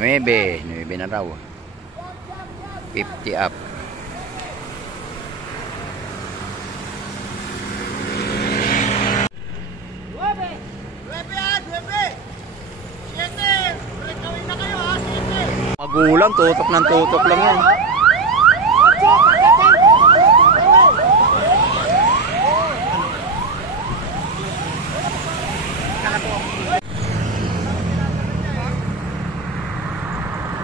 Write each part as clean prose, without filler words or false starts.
9 na raw. 50 up. Magulang, tutok ng tutok lang yan.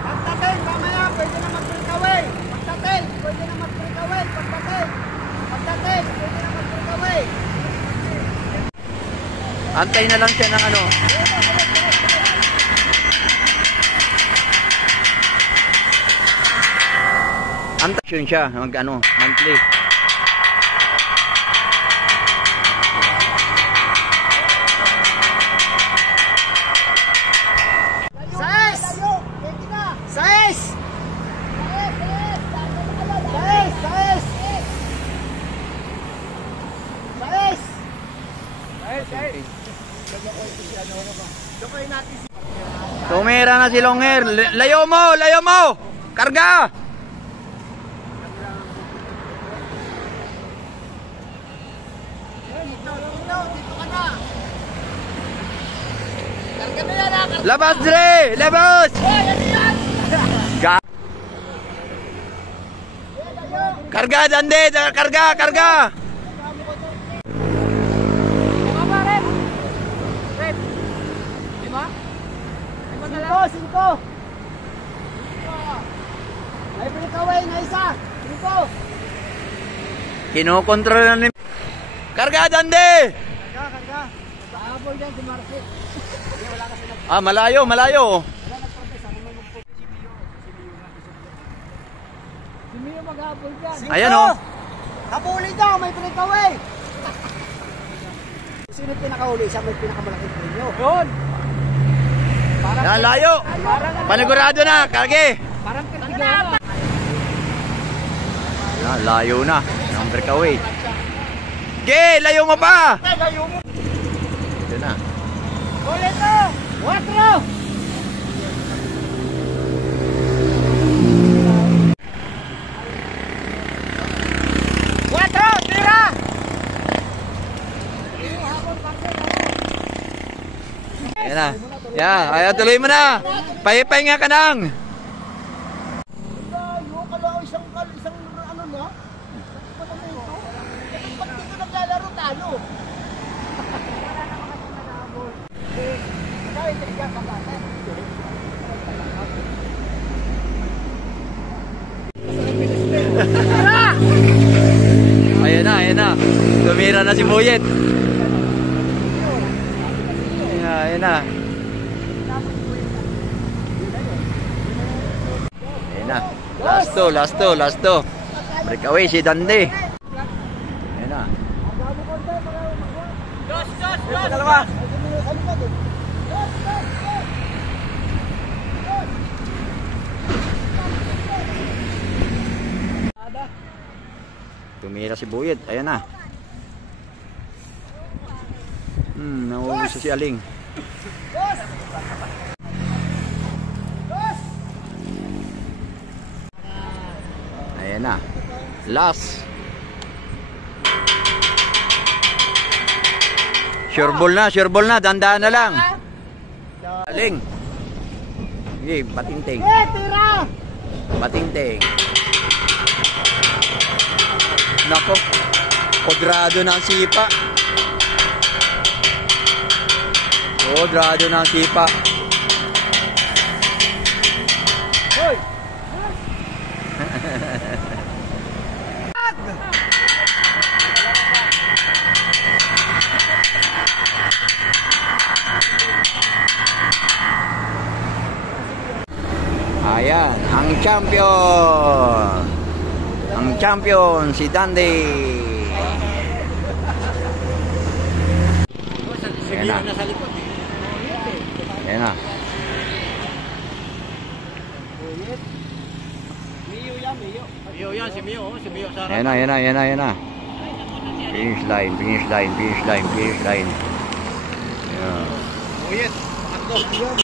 Pagtatin, mamaya, pwede na mag-breakaway. Pagtatin, pwede na mag-breakaway. Pagtatin, pagtatin, pwede na mag-breakaway. Antay na lang siya ng ano. Antay siya, mag-ano, monthly. Tumira na si Longher. Layo mo, layo mo. Karga. Labas, Dre! Labas! Karga, Dande! Karga, karga! Cinco. May breakaway na isa. 5. Kinokontrol na ni... Karga, Dande! Karga. Pahabol dyan si Marcy. Ah, malayo, malayo. Si Mio maghabol dyan. Ayan o. Kapuli daw, may breakaway. Sino pinakahuli? Siya may pinakamalaking premio. Yun. Yan, layo. Panigurado na, Karge. Parang pinagigyan. Yan, layo na. Ang breakaway. Ge, layo mo pa. Layo mo. Ito na. Ulit na. 4. Tira. Ayan na. Yan, ayan, tuloy mo na. Pahipahinga ka nang. Isang ano na? Pag dito naglalaro talo. Ayan na, ayan na. Tumira na si Boyet. Ayan na. Ayan na. Last to. Breakaway si Dande. Ayan na. Dalawa. Tumira si Boyet. Ayan na. Nauuso si Aling. Ayan na. Last. Sure ball na. Dandaan na lang. Aling. Okay, batingting. Tira! Batingting. Nako. Kodrado na ang sipa. Kodrado na ang sipa. Hoy! Ayan, ang champion. Ang champion si Dande. Ayan na. Ayan na. Mio yan, si Mio sa Ayan na. Finish line. Ayan. Uyet, takbo.